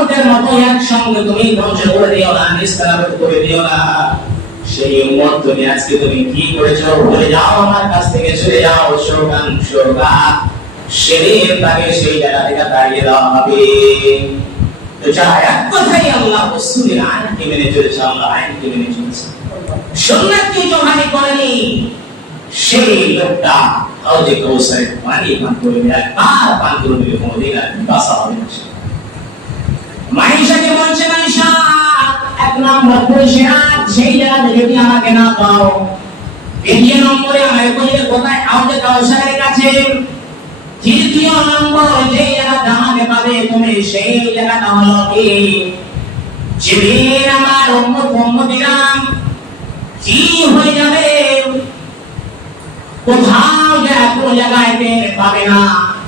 উম্মতের মতো একসঙ্গে তুমি ধ্বংস করে দিও না নিস্তারাবত করে দিও না। সেই উম্মত তুমি আজকে তুমি কি করেছ? ভুলে যাও আমার কাছ থেকে, চলে যাও, শোকান শোকা সেদিন তাকে সেই জায়গা থেকে তাড়িয়ে দেওয়া হবে। তো কথাই আল্লাহ মেনে আল্লাহ মেনে করেনি। সেই লোকটা পানি পান করবে একবার পান করবে কোনোদিন বাসা হবে না। মাইশাকে বলছে মাইশা এক নম্বর সেই জায়গা যদি আমাকে না পাও। দ্বিতীয় নম্বরে কইলে কোথায় হাউজে কৌসারের কাছে, তৃতীয় নম্বর যে জায়গাটা আমাকে পাবে তুমি, সেই জায়গাটা হলো কি? হয়ে যাবে? কোথাও যা কোনো জায়গায় পাবে না।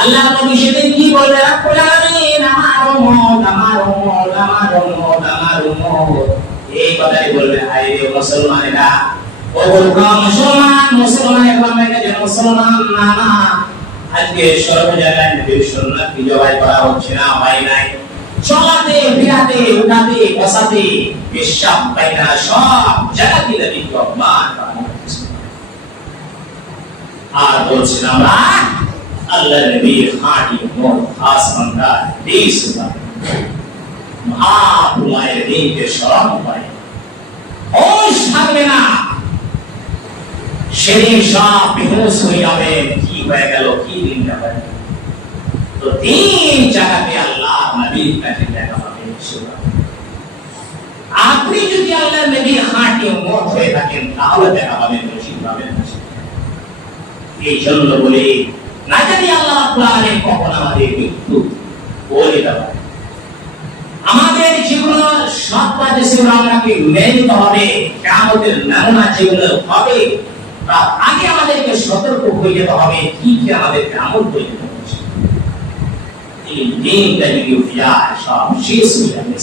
আল্লাহ নবী সেদিন কি বলবে? রাব্বুল আমার উম্মত আমার উম্মত আমার উম্মত আমার উম্মত এই কথাই বলবে, হায় রে মুসলমানেরা। ও বলকা মুসলমান, মুসলমানের নামে যে মুসলমান না না। আজকে সর্ব নবীর সুন্নাত কি জবাই করা হচ্ছে না, হয় নাই? চলাতে, ফিরাতে, উঠাতে, বসাতে পেশাব পায়খানা সব জায়গাতে নবীকে অপমান করা হচ্ছে। আর বলছেন আমরা আল্লাহ নবীর খাঁটি মোট খাস বান্দা দেশ মহাপুমায়ের দিনকে স্মরণ করে। ওই থাকবে না। সেদিন সব বেহুশ হয়ে যাবে। কি হয়ে গেল, কি তো তিন জায়গাতে আল্লাহ কাছে দেখা পাবে আপনি যদি আল্লাহ নবীর খাঁটি মত হয়ে থাকেন, তাহলে দেখা পাবেন রশিদ পাবেন এই জন্য বলে না জানি আল্লাহ কখন আমাদের মৃত্যু? বলে দেওয়া। আমাদের যেগুলো সেগুলো আমাকে মেনে হবে নমুনা যেগুলো হবে, তার আগে আমাদেরকে সতর্ক হয়ে যেতে হবে, কি কি আমল করে যেতে এই দিনটা যদি সব শেষ হয়ে যাবে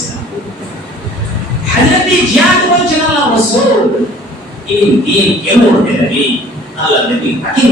জিয়াদ বলছেন আল্লাহ এই কেমন আল্লাহ নবী হাকিম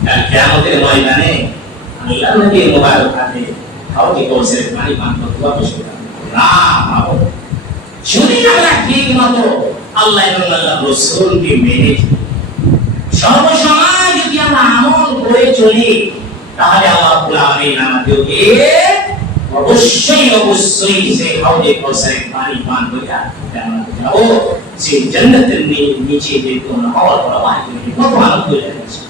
কাল কিয়ামতের ময়দানে আল্লাহ নবীর মোবারক হাতে কাউকে কৌশলের পানি পান করতে হবে না ভাবো যদি আমরা ঠিক মতো আল্লাহ এবং আল্লাহ রসুলকে মেনে সর্বসময় যদি আমরা আমল করে চলি তাহলে আল্লাহ রাব্বুল আমাদেরকে অবশ্যই অবশ্যই সেই হাউজে কৌশলের পানি পান করে সেই জান্নাতের নিচে যে কোন হওয়ার প্রবাহ কত আনন্দ যাচ্ছে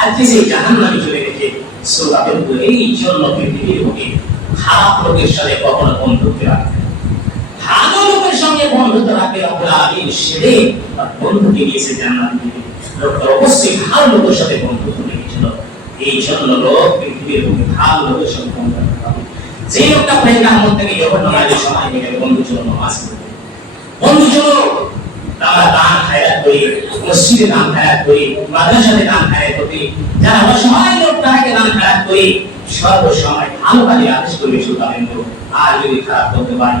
আজকে সেই জাহান নামে চলে গেছে শ্রোতাদের এই জন্য পৃথিবীর বুকে খারাপ লোকের সাথে কখনো বন্ধুত্ব রাখবে ভালো লোকের সঙ্গে বন্ধুত্ব রাখবে আলামিন সেদিন তার বন্ধুকে নিয়েছে জান্নাত দিবে। লোকটা অবশ্যই ভালো লোকের সাথে বন্ধুত্ব রেখেছিল। এই জন্য লোক পৃথিবীর বুকে ভালো লোকের সঙ্গে বন্ধুত্ব রাখতে হবে যে লোকটা প্রেরণার মধ্যে থেকে যখন নামাজের সময় থেকে বন্ধু জন্য নামাজ পড়বে। বন্ধু চলো আমরা দান খায়রাত করি, মসজিদে দান খায়রাত করি, মাদ্রাসাতে দান খায়রাত করি যারা অসহায় লোক দান খায়রাত করি, সর্বসময় ভালো আদেশ করবে আর যদি খারাপ করতে পারি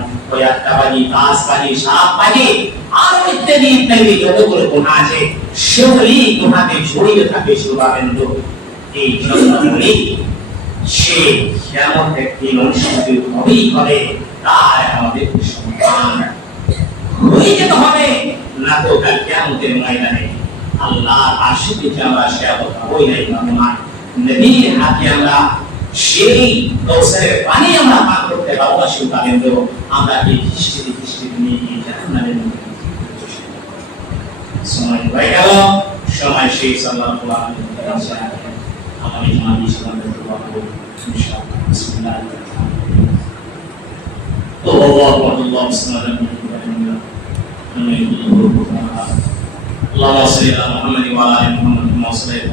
আর ইত্যাদি ইত্যাদি যতগুলো আছে, সেগুলি সুতাবেন্দ্র। এই সে কেমন একটি অনুষ্ঠিত হবেই হবে, তার আমাদের সম্মান হয়ে যেতে হবে, না তো কেমতের ময়দানে। আল্লাহ আশিকে আমরা সেবা হই নাই ভগবান নবীর হাতে আমরা সেই কৌশলের পানি আমরা পান করতে পারবো না সেই পাবেন তো আমরা এই দৃষ্টিতে দৃষ্টিতে নিয়ে গিয়ে জাহান্নামের মধ্যে সময় হয়ে গেল সময় সেই সাল্লাল্লাহু আলাইহি ওয়াসাল্লাম আমাদের ইমাম ইসলাম করবো ইনশাআল্লাহ বিসমিল্লাহির রহমানির রহিম الله أكبر الله بسم الله اللهم صل على محمد وعلى ال محمد كما صليت